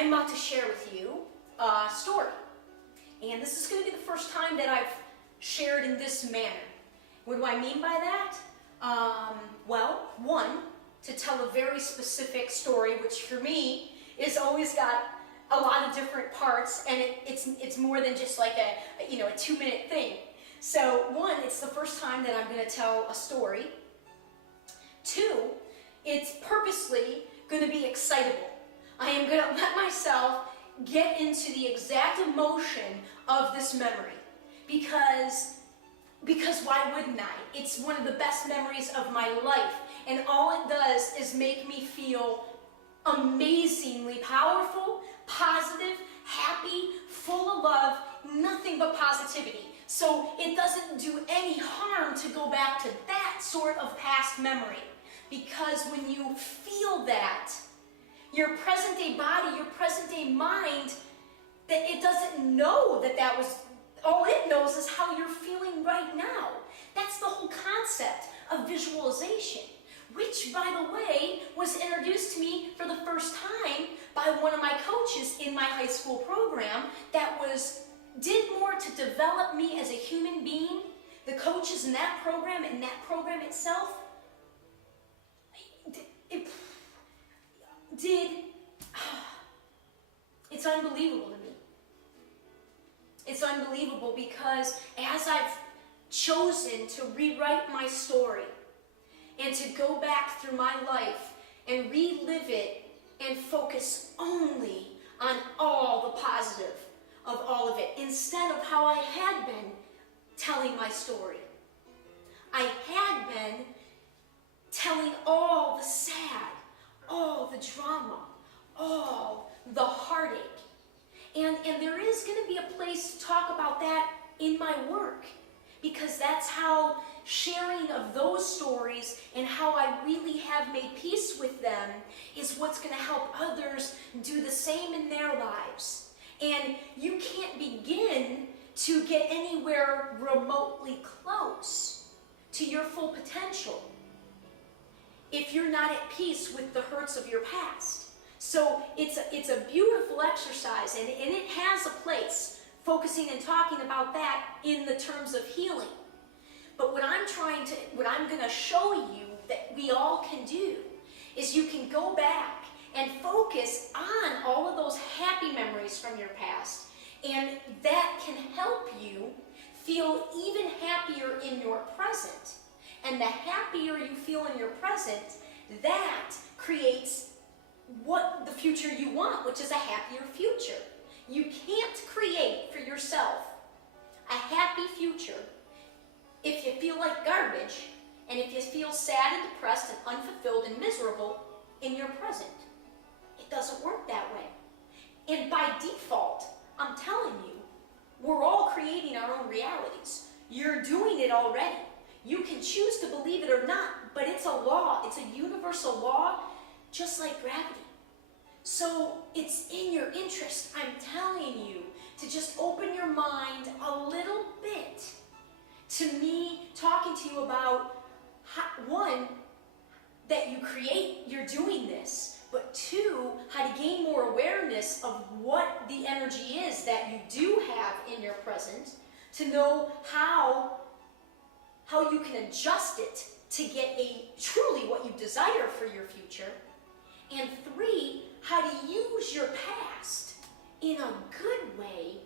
I'm about to share with you a story. And this is going to be the first time that I've shared in this manner. What do I mean by that? Well, one, to tell a very specific story, which for me is always got a lot of different parts, and it's more than just like a 2-minute thing. So one, it's the first time that I'm going to tell a story. Two, it's purposely going to be excitable. I am going to let myself get into the exact emotion of this memory because why wouldn't I? It's one of the best memories of my life, and all it does is make me feel amazingly powerful, positive, happy, full of love, nothing but positivity. So it doesn't do any harm to go back to that sort of past memory, because when you feel that, your present day body, your present day mind, that it doesn't know that was, all it knows is how you're feeling right now. That's the whole concept of visualization, which, by the way, was introduced to me for the first time by one of my coaches in my high school program that did more to develop me as a human being. The coaches in that program and that program itself, it's unbelievable to me. It's unbelievable because as I've chosen to rewrite my story and to go back through my life and relive it and focus only on all the positive of all of it, instead of how I had been telling my story. I had been telling all the sad, all the drama, all the heartache. And there is going to be a place to talk about that in my work, because that's how sharing of those stories and how I really have made peace with them is what's going to help others do the same in their lives. And you can't begin to get anywhere remotely close to your full potential if you're not at peace with the hurts of your past. So it's a beautiful exercise, and it has a place, focusing and talking about that in the terms of healing. But what I'm going to show you that we all can do is you can go back and focus on all of those happy memories from your past, and that can help you feel even happier in your present. And the happier you feel in your present, that creates what the future you want, which is a happier future. You can't create for yourself a happy future if you feel like garbage, and if you feel sad and depressed and unfulfilled and miserable in your present. It doesn't work that way. And by default, I'm telling you, we're all creating our own realities. You're doing it already. You can choose to believe it or not, but it's a law. It's a universal law, just like gravity. So it's in your interest, I'm telling you, to just open your mind a little bit to me talking to you about, one, that you create, you're doing this, but two, how to gain more awareness of what the energy is that you do have in your present, to know how you can adjust it to get truly what you desire for your future. And three, how to use your past in a good way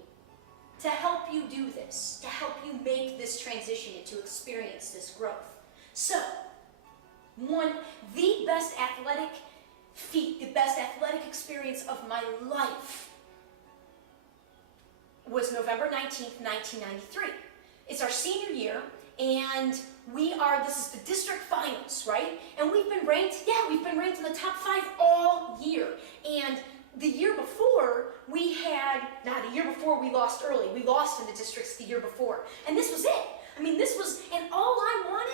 to help you do this, to help you make this transition and to experience this growth. So, one, the best athletic feat, the best athletic experience of my life was November 19th, 1993. It's our senior year, and this is the district finals, right? And we've been ranked in the top 5 all year. And the year before, we lost early. We lost in the districts the year before. And this was it. And all I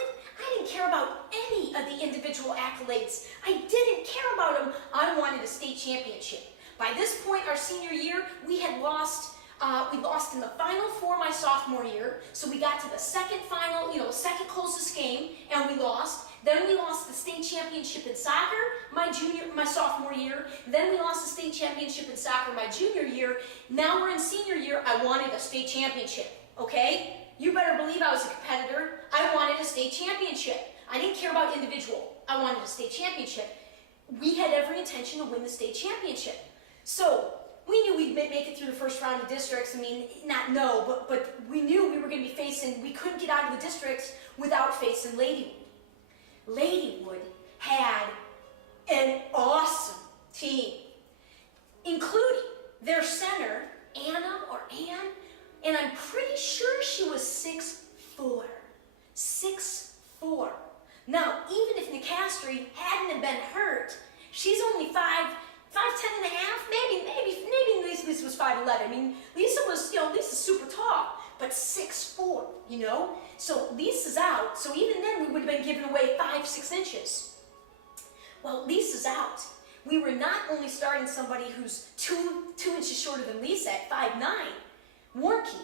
didn't care about any of the individual accolades. I didn't care about them. I wanted a state championship. By this point, our senior year, we had lost. We lost in the Final Four my sophomore year, so we got to the second final, second closest game, and we lost. Then we lost the state championship in soccer my sophomore year. Then we lost the state championship in soccer my junior year. Now we're in senior year. I wanted a state championship, okay? You better believe I was a competitor. I wanted a state championship. I didn't care about individual. I wanted a state championship. We had every intention to win the state championship. So we knew we'd make it through the first round of districts. I mean, but we knew we were going to be facing, we couldn't get out of the districts without facing Ladywood. Ladywood had an awesome team, including their center, Ann, and I'm pretty sure she was 6'4". 6'4". Now, even if Nicastri hadn't have been hurt, she's only 5'10" and a half, maybe Lisa was 5'11". I mean, Lisa was, Lisa's super tall, but 6'4", So Lisa's out, so even then we would have been giving away 5-6 inches. Well, Lisa's out. We were not only starting somebody who's two inches shorter than Lisa at 5'9", Warnke,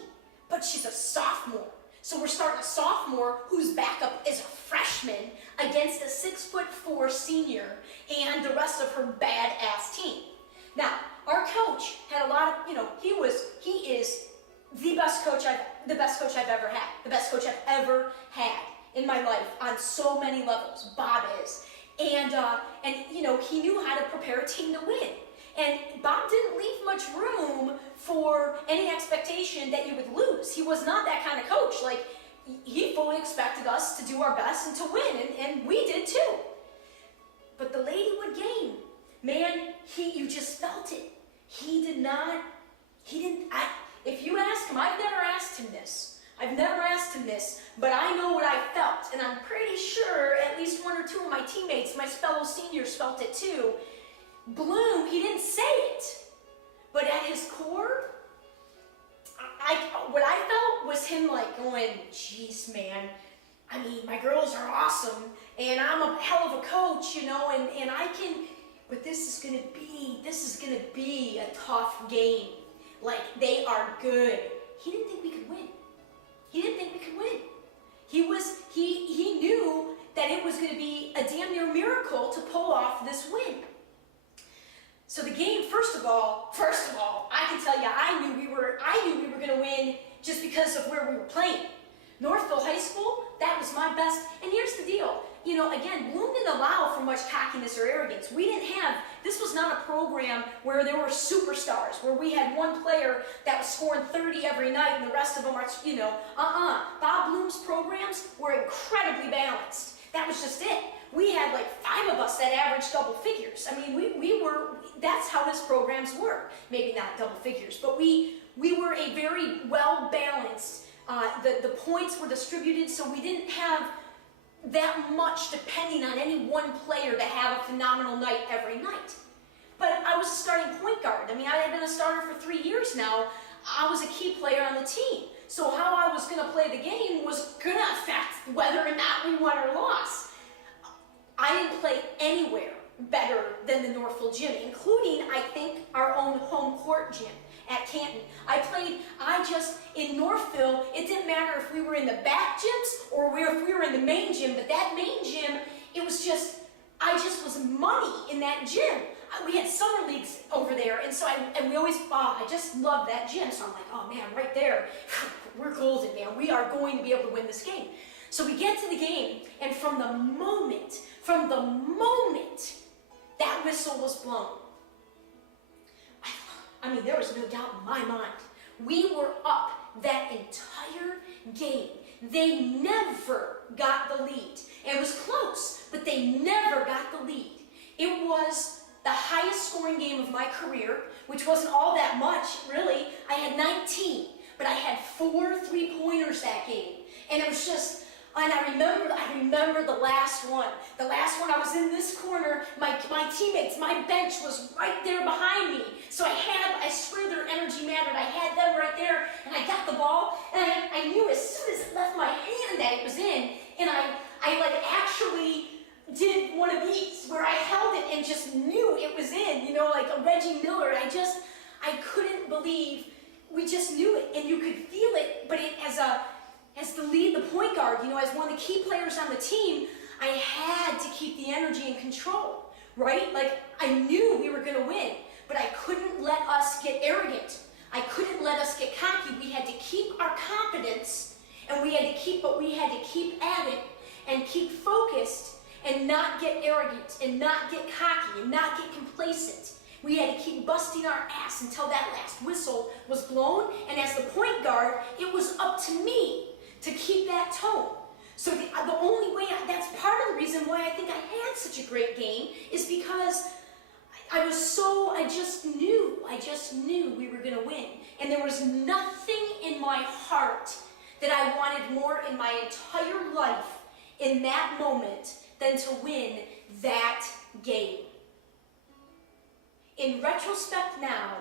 but she's a sophomore. So we're starting a sophomore whose backup is a freshman against a 6'4" senior and the rest of her badass team. Now, our coach had a lot of, he is the best coach I've ever had. The best coach I've ever had in my life on so many levels. Bob is. And he knew how to prepare a team to win. And Bob didn't leave much room for any expectation that you would lose. He was not that kind of coach. Like, he fully expected us to do our best and to win, and we did too. But the Ladywood game, man, you just felt it. If you ask him, I've never asked him this, but I know what I felt, and I'm pretty sure at least one or two of my teammates, my fellow seniors, felt it too. Bloom, he didn't say it, but at his core, what I felt was him like going, geez, man, I mean, my girls are awesome, and I'm a hell of a coach, and I can, but this is gonna be a tough game. Like, they are good. He didn't think we could win. He knew that it was gonna be a damn near miracle to pull off this win. So the game, first of all, I can tell you, I knew we were going to win just because of where we were playing. Northville HIgh School, that was my best. And here's the deal. Again, Bloom didn't allow for much cockiness or arrogance. This was not a program where there were superstars, where we had one player that was scoring 30 every night and the rest of them are, Bob Bloom's programs were incredibly balanced. That was just it. We had like 5 of us that averaged double figures. I mean, that's how his programs were. Maybe not double figures, but we were a very well-balanced, the points were distributed, so we didn't have that much depending on any one player to have a phenomenal night every night. But I was a starting point guard. I mean, I had been a starter for 3 years now. I was a key player on the team. So how I was going to play the game was going to affect whether or not we won or lost. I didn't play anywhere better than the Northville gym, including, I think, our own home court gym at Canton. In Northville, it didn't matter if we were in the back gyms or if we were in the main gym, but that main gym, I just was money in that gym. We had summer leagues over there, and I just loved that gym. So I'm like, oh man, right there, we're golden, man. We are going to be able to win this game. So we get to the game, and from the moment that whistle was blown, I mean, there was no doubt in my mind. We were up that entire game. They never got the lead. It was close, but they never got the lead. It was the highest scoring game of my career, which wasn't all that much, really. I had 19, but I had 4 3-pointers that game. And it was just, and I remember the last one. The last one, I was in this corner. My teammates, my bench was right there behind me. So I swear their energy mattered. I had them right there, and I got the ball, and I knew as soon as it left my hand that it was in, and I actually did one of these where I held it and just knew it was in, like a Reggie Miller. I couldn't believe, we just knew it, and you could feel it, but as the point guard, as one of the key players on the team, I had to keep the energy in control, right? Like, I knew we were going to win, but I couldn't let us get arrogant. I couldn't let us get cocky. We had to keep our confidence, and we had to keep at it and keep focused and not get arrogant and not get cocky and not get complacent. We had to keep busting our ass until that last whistle was blown, and as the point guard, it was up to me to keep that tone. So the only way, that's part of the reason why I think I had such a great game, is because I just knew we were going to win. And there was nothing in my heart that I wanted more in my entire life in that moment than to win that game. In retrospect now,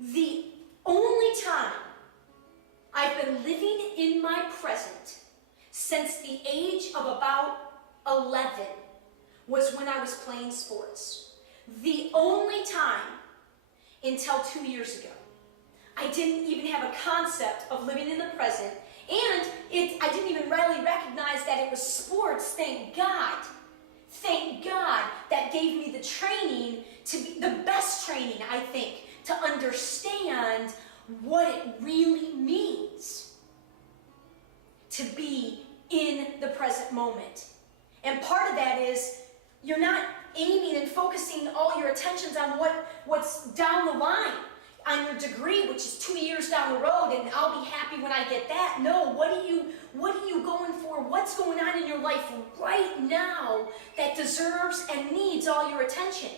the only time I've been living in my present since the age of about 11 was when I was playing sports. The only time until 2 years ago. I didn't even have a concept of living in the present, and I didn't even really recognize that it was sports, thank God. Thank God that gave me the training, to be the best training, I think, to understand what it really means to be in the present moment. And part of that is you're not aiming and focusing all your attentions on what's down the line, on your degree, which is 2 years down the road, and I'll be happy when I get that. No, what are you going for? What's going on in your life right now that deserves and needs all your attention?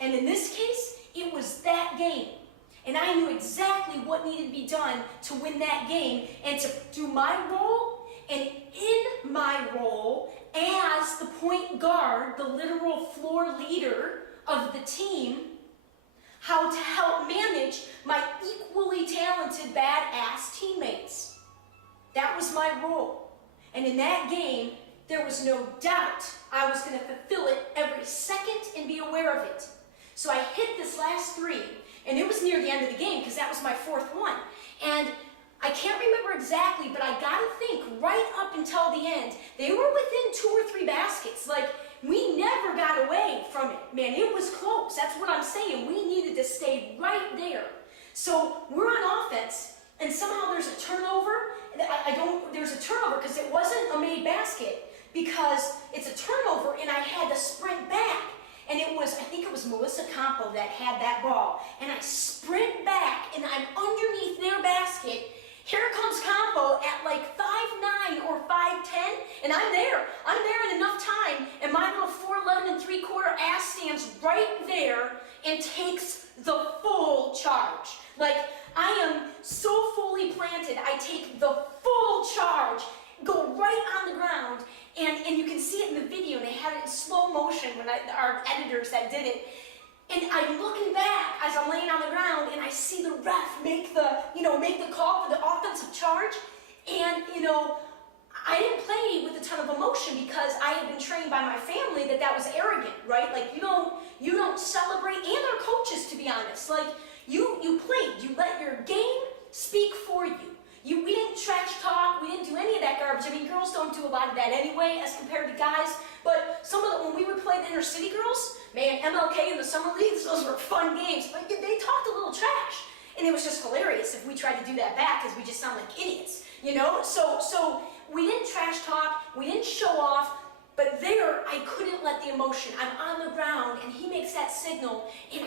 And in this case, it was that game. And I knew exactly what needed to be done to win that game and to do my role. And in my role as the point guard, the literal floor leader of the team, how to help manage my equally talented badass teammates. That was my role. And in that game, there was no doubt I was going to fulfill it every second and be aware of it. So I hit this last three, and it was near the end of the game because that was my fourth one. And I can't remember exactly, but I got to think right up until the end, they were within 2 or 3 baskets. Like, we never got away from it. Man, it was close. That's what I'm saying. We needed to stay right there. So we're on offense, and somehow there's a turnover. There's a turnover because it wasn't a made basket, because it's a turnover, and I had to sprint back. And I think it was Melissa Campo that had that ball. And I sprint back, and I'm underneath their basket. Here comes Campo at like 5'9" or 5'10", and I'm there in enough time, and my little 4'11 and 3/4 ass stands right there and takes the full charge. Like, I am so fully planted, I take the full charge, go right on the ground, and you can see it in the video, and they had it in slow motion when our editors that did it. And I'm looking back as I'm laying on the ground, and I see the ref make the call for the offensive charge. And, I didn't play with a ton of emotion because I had been trained by my family that was arrogant, right? Like, you don't celebrate, and our coaches, to be honest. Like, you played, you let your game speak for you. We didn't trash talk, we didn't do any of that garbage. I mean, girls don't do a lot of that anyway as compared to guys, but when we would play the inner city girls, man, MLK in the summer leagues, those were fun games, but they talked a little trash. And it was just hilarious if we tried to do that back because we just sound like idiots, So we didn't trash talk, we didn't show off, but there I couldn't let the emotion. I'm on the ground and he makes that signal, and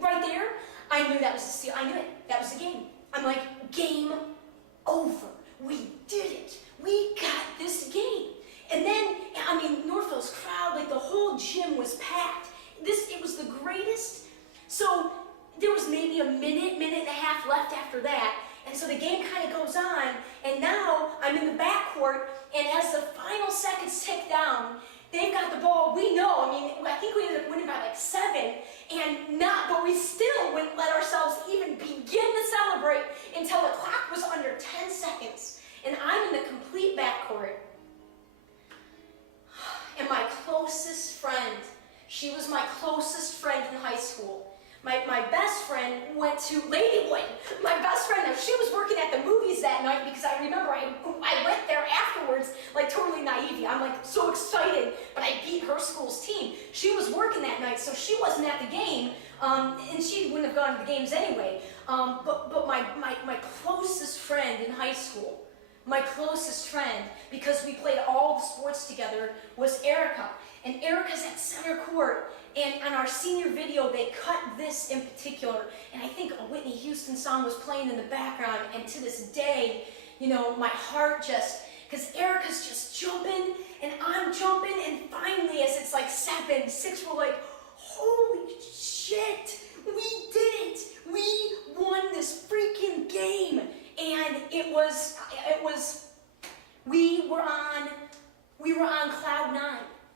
right there, I knew that was the steal. I knew it. That was the game. I'm like, game over. We did it. We got this game. And then, Northville's crowd, like the whole gym was packed. It was the greatest. So there was maybe a minute and a half left after that. And so the game kind of goes on. And now I'm in the backcourt. And as the final seconds tick down, they've got the ball. We know. I think we ended up winning by like 7. But we still wouldn't let ourselves even begin to celebrate until the clock was under 10 seconds. And I'm in the complete backcourt. And my closest friend, she was my closest friend in high school, My best friend went to Ladywood. My best friend, now she was working at the movies that night because I remember I went there afterwards, like totally naive. I'm like so excited, but I beat her school's team. She was working that night, so she wasn't at the game, and she wouldn't have gone to the games anyway. But my closest friend in high school, my closest friend, because we played all the sports together, was Erica. And Erica's at center court, and on our senior video, they cut this in particular, and I think a Whitney Houston song was playing in the background, and to this day, you know, my heart just, because Erica's just jumping, and I'm jumping, and finally, as it's like 7, 6, we're like, holy shit, we did it! We won this freaking game! And we were on cloud 9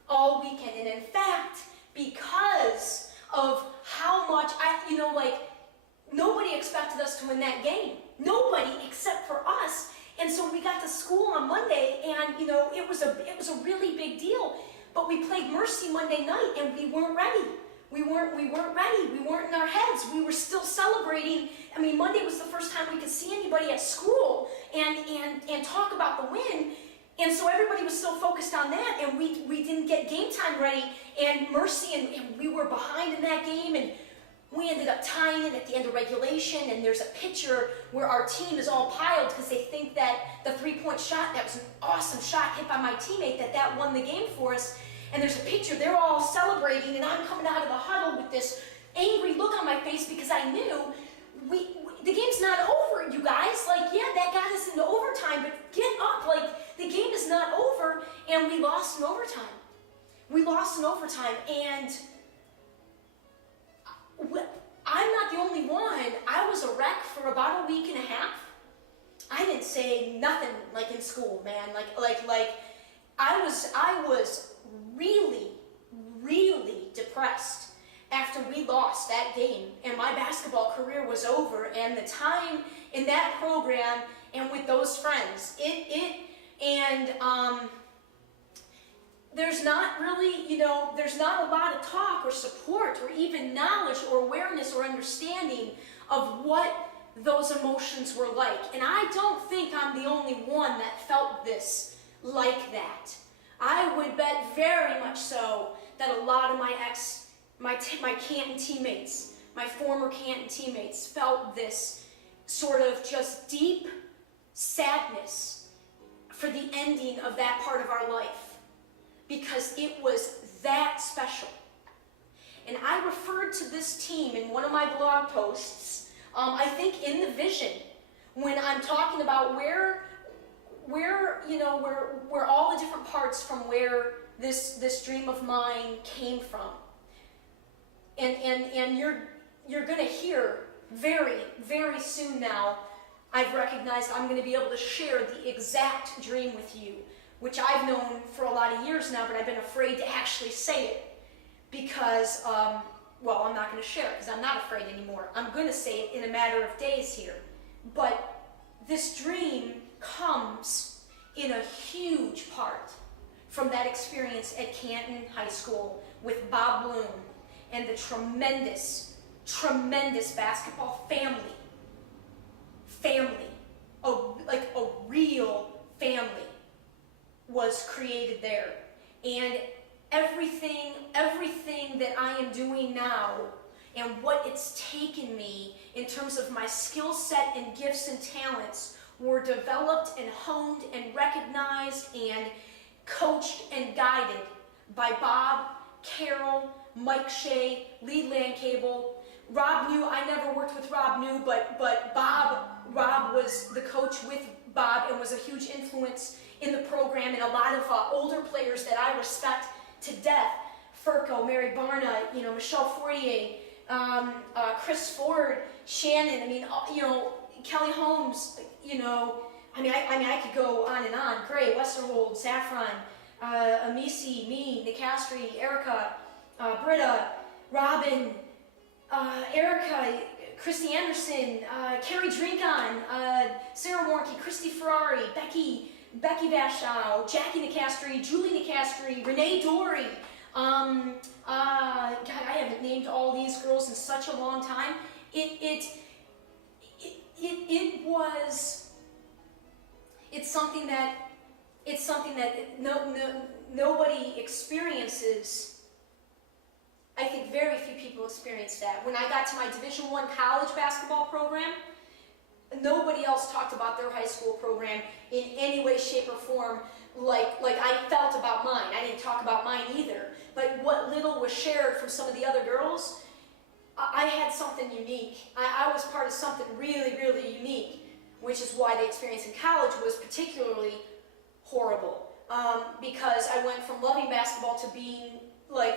all weekend. And in fact, because of how much nobody expected us to win that game. Nobody except for us. And so we got to school on Monday, and you know, it was a really big deal. But we played Mercy Monday night, and we weren't ready. We weren't ready. We weren't in our heads. We were still celebrating. I mean, Monday was the first time we could see anybody at school and talk about the win. And so everybody was still focused on that, and we didn't get game time ready. And Mercy, and we were behind in that game, and we ended up tying it at the end of regulation. And there's a picture where our team is all piled because they think that the three-point shot, that was an awesome shot hit by my teammate, that won the game for us. And there's a picture, they're all celebrating, and I'm coming out of the huddle with this angry look on my face because I knew the game's not over, you guys. Like, yeah, that got us into overtime, but get up. Like, the game is not over, and we lost in overtime. We lost in overtime, and I'm not the only one. I was a wreck for about a week and a half. I didn't say nothing, like, in school, man. Like, I was really, really depressed after we lost that game, and my basketball career was over, and the time in that program and with those friends, there's not really, you know, there's not a lot of talk or support or even knowledge or awareness or understanding of what those emotions were like. And I don't think I'm the only one that felt this like that. I would bet very much so that a lot of my Canton teammates, my former Canton teammates, felt this sort of just deep sadness for the ending of that part of our life, because it was that special. And I referred to this team in one of my blog posts, I think in the vision, when I'm talking about where all the different parts from where this dream of mine came from. And you're gonna hear very, very soon now, I've recognized I'm gonna be able to share the exact dream with you, which I've known for a lot of years now, but I've been afraid to actually say it because, well, I'm not gonna share it because I'm not afraid anymore. I'm gonna say it in a matter of days here. But this dream comes in a huge part from that experience at Canton High School with Bob Bloom and the tremendous, tremendous basketball family, like a real family was created there. And everything that I am doing now and what it's taken me in terms of my skill set and gifts and talents were developed and honed and recognized and coached and guided by Bob, Carol, Mike Shea, Lee Landcable, Rob New. I never worked with Rob New, but Rob was the coach with Bob and was a huge influence in the program, and a lot of older players that I respect to death. Furco, Mary Barna, Michelle Fortier, Chris Ford, Shannon, Kelly Holmes, I could go on and on. Gray, Westerhold, Saffron, Amisi, me, Nicastri, Erica, Britta, Robin, Erica, Christy Anderson, Carrie Drinkon, Sarah Warnke, Christy Ferrari, Becky Bashow, Jackie Nicastri, Julie Nicastri, Renee Dory. God, I haven't named all these girls in such a long time, it's something that nobody experiences. I think very few people experience that. When I got to my Division I college basketball program, nobody else talked about their high school program in any way, shape, or form like I felt about mine. I didn't talk about mine either. But what little was shared from some of the other girls, I had something unique. I was part of something really, really unique, which is why the experience in college was particularly horrible. Because I went from loving basketball to being like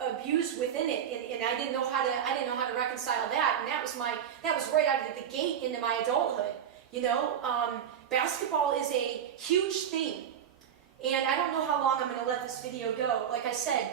abused within it, and I didn't know how to reconcile that, and that was right out of the gate into my adulthood. You know, basketball is a huge thing, and I don't know how long I'm going to let this video go. Like I said,